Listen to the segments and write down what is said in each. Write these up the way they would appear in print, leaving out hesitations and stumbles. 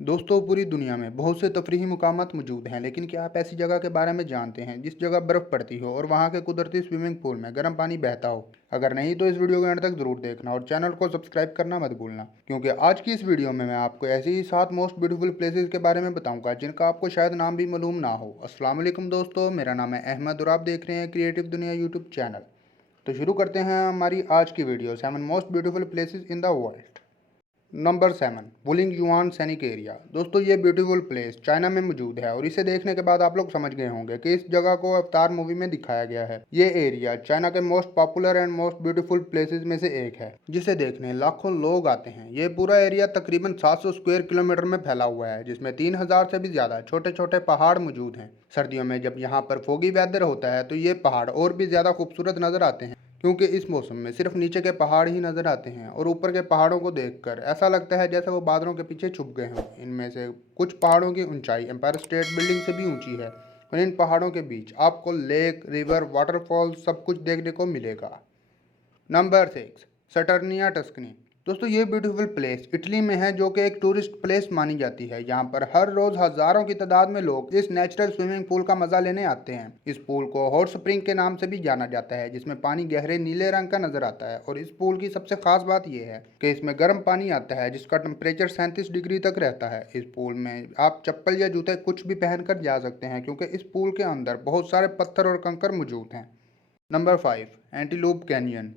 दोस्तों, पूरी दुनिया में बहुत से तफरीही मुकामात मौजूद हैं, लेकिन क्या आप ऐसी जगह के बारे में जानते हैं जिस जगह बर्फ़ पड़ती हो और वहाँ के कुदरती स्विमिंग पूल में गर्म पानी बहता हो? अगर नहीं तो इस वीडियो के अंत तक ज़रूर देखना और चैनल को सब्सक्राइब करना मत भूलना, क्योंकि आज की इस वीडियो में मैं आपको ऐसी ही 7 मोस्ट ब्यूटीफुल प्लेसेस के बारे में बताऊंगा जिनका आपको शायद नाम भी मालूम ना हो। अस्सलाम वालेकुम दोस्तों, मेरा नाम है अहमद और आप देख रहे हैं क्रिएटिव दुनिया यूट्यूब चैनल। तो शुरू करते हैं हमारी आज की video 7 most beautiful places in the world. Number 7, Wuling yuan सैनिक एरिया। दोस्तों, ये ब्यूटीफुल प्लेस चाइना में मौजूद है और इसे देखने के बाद आप लोग समझ गए होंगे कि इस जगह को अवतार मूवी में दिखाया गया है। ये एरिया चाइना के most popular and most beautiful places में से एक है, जिसे देखने लाखों लोग आते हैं। ये पूरा एरिया तकरीबन 700 स्क्वायर किलोमीटर में फैला हुआ है, जिसमें 3000 से भी ज़्यादा छोटे छोटे पहाड़ मौजूद हैं। सर्दियों में जब यहाँ पर फोगी वेदर होता है तो ये पहाड़ और भी ज़्यादा खूबसूरत नज़र आते हैं, क्योंकि इस मौसम में सिर्फ नीचे के पहाड़ ही नज़र आते हैं और ऊपर के पहाड़ों को देखकर ऐसा लगता है जैसे वो बादलों के पीछे छुप गए हों। इनमें से कुछ पहाड़ों की ऊंचाई एम्पायर स्टेट बिल्डिंग से भी ऊंची है और इन पहाड़ों के बीच आपको लेक, रिवर, वाटरफॉल सब कुछ देखने को मिलेगा। Number 6, Saturnia Tuscany. दोस्तों, ये ब्यूटीफुल प्लेस इटली में है, जो कि एक टूरिस्ट प्लेस मानी जाती है। यहाँ पर हर रोज हजारों की तादाद में लोग इस नेचुरल स्विमिंग पूल का मजा लेने आते हैं। इस पूल को हॉट स्प्रिंग के नाम से भी जाना जाता है, जिसमें पानी गहरे नीले रंग का नजर आता है। और इस पूल की सबसे खास बात यह है कि इसमें गर्म पानी आता है, जिसका टेम्परेचर 37 डिग्री तक रहता है। इस पूल में आप चप्पल या जूते कुछ भी पहनकर जा सकते हैं, क्योंकि इस पूल के अंदर बहुत सारे पत्थर और कंकर मौजूद हैं। Number 5, antelope canyon.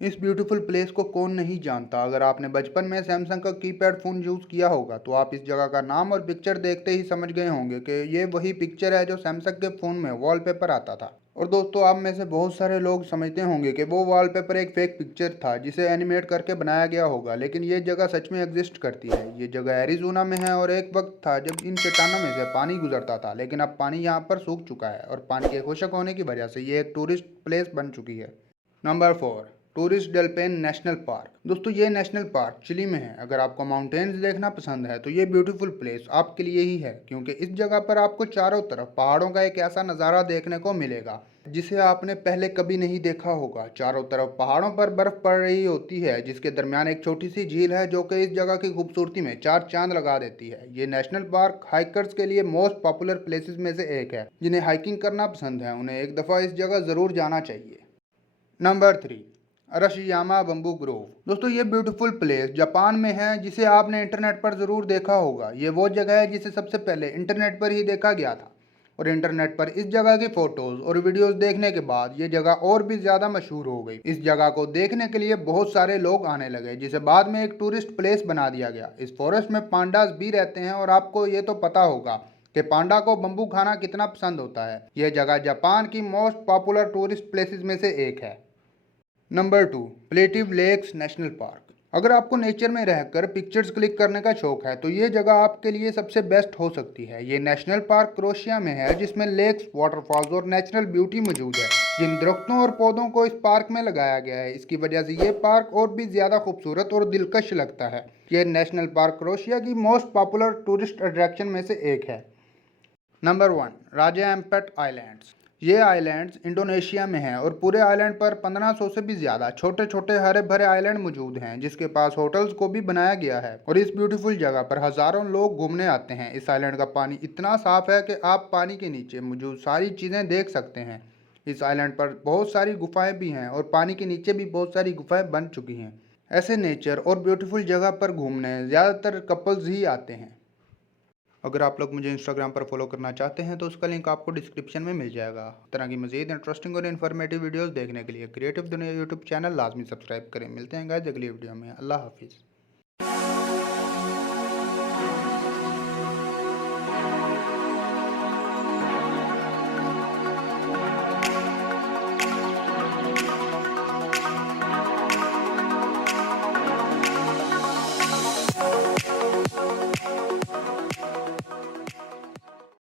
इस ब्यूटीफुल प्लेस को कौन नहीं जानता। अगर आपने बचपन में सैमसंग का कीपैड फ़ोन यूज़ किया होगा तो आप इस जगह का नाम और पिक्चर देखते ही समझ गए होंगे कि ये वही पिक्चर है जो सैमसंग के फ़ोन में वॉलपेपर आता था। और दोस्तों, आप में से बहुत सारे लोग समझते होंगे कि वो वॉलपेपर एक फेक पिक्चर था जिसे एनिमेट करके बनाया गया होगा, लेकिन ये जगह सच में एग्जिस्ट करती है। ये जगह एरिजोना में है और एक वक्त था जब इन चट्टानों में से पानी गुजरता था, लेकिन अब पानी यहाँ पर सूख चुका है और पानी के खुश्क होने की वजह से ये एक टूरिस्ट प्लेस बन चुकी है। Number 4, Torres del Paine national park. दोस्तों, ये नेशनल पार्क चिली में है। अगर आपको माउंटेन्स देखना पसंद है तो ये ब्यूटीफुल प्लेस आपके लिए ही है, क्योंकि इस जगह पर आपको चारों तरफ पहाड़ों का एक ऐसा नज़ारा देखने को मिलेगा जिसे आपने पहले कभी नहीं देखा होगा। चारों तरफ पहाड़ों पर बर्फ पड़ रही होती है, जिसके दरमियान एक छोटी सी झील है जो कि इस जगह की खूबसूरती में चार चांद लगा देती है। ये नेशनल पार्क हाइकर्स के लिए मोस्ट पॉपुलर प्लेसेस में से एक है। जिन्हें हाइकिंग करना पसंद है उन्हें एक दफ़ा इस जगह ज़रूर जाना चाहिए। Number 3, Arashiyama bamboo grove. दोस्तों, ये ब्यूटीफुल प्लेस जापान में है, जिसे आपने इंटरनेट पर ज़रूर देखा होगा। ये वो जगह है जिसे सबसे पहले इंटरनेट पर ही देखा गया था और इंटरनेट पर इस जगह की फ़ोटोज़ और वीडियोज़ देखने के बाद ये जगह और भी ज़्यादा मशहूर हो गई। इस जगह को देखने के लिए बहुत सारे लोग आने लगे, जिसे बाद में एक टूरिस्ट प्लेस बना दिया गया। इस फॉरेस्ट में पांडास भी रहते हैं और आपको ये तो पता होगा कि पांडा को बम्बू खाना कितना पसंद होता है। यह जगह जापान की मोस्ट पॉपुलर टूरिस्ट प्लेसेस में से एक है। Number 2, Plitvice Lakes National Park. अगर आपको नेचर में रहकर पिक्चर्स क्लिक करने का शौक है तो ये जगह आपके लिए सबसे बेस्ट हो सकती है। ये नेशनल पार्क क्रोएशिया में है, जिसमें लेक्स, वाटरफॉल्स और नेचुरल ब्यूटी मौजूद है। जिन दरख्तों और पौधों को इस पार्क में लगाया गया है, इसकी वजह से ये पार्क और भी ज़्यादा खूबसूरत और दिलकश लगता है। ये नेशनल पार्क क्रोएशिया की मोस्ट पॉपुलर टूरिस्ट अट्रैक्शन में से एक है। नंबर 1, राजा एम्पेट आइलैंड्स। ये आइलैंड्स इंडोनेशिया में हैं और पूरे आइलैंड पर 1500 से भी ज़्यादा छोटे छोटे हरे भरे आइलैंड मौजूद हैं, जिसके पास होटल्स को भी बनाया गया है। और इस ब्यूटीफुल जगह पर हज़ारों लोग घूमने आते हैं। इस आइलैंड का पानी इतना साफ़ है कि आप पानी के नीचे मौजूद सारी चीज़ें देख सकते हैं। इस आइलैंड पर बहुत सारी गुफाएं भी हैं और पानी के नीचे भी बहुत सारी गुफाएं बन चुकी हैं। ऐसे नेचर और ब्यूटीफुल जगह पर घूमने ज़्यादातर कपल्स ही आते हैं। अगर आप लोग मुझे इंस्टाग्राम पर फॉलो करना चाहते हैं तो उसका लिंक आपको डिस्क्रिप्शन में मिल जाएगा। इस तरह की मज़ीद इंटरेस्टिंग और इन्फॉर्मेटिव वीडियोस देखने के लिए क्रिएटिव दुनिया यूट्यूब चैनल लाजमी सब्सक्राइब करें। मिलते हैं गाइस अगली वीडियो में। अल्लाह हाफिज़।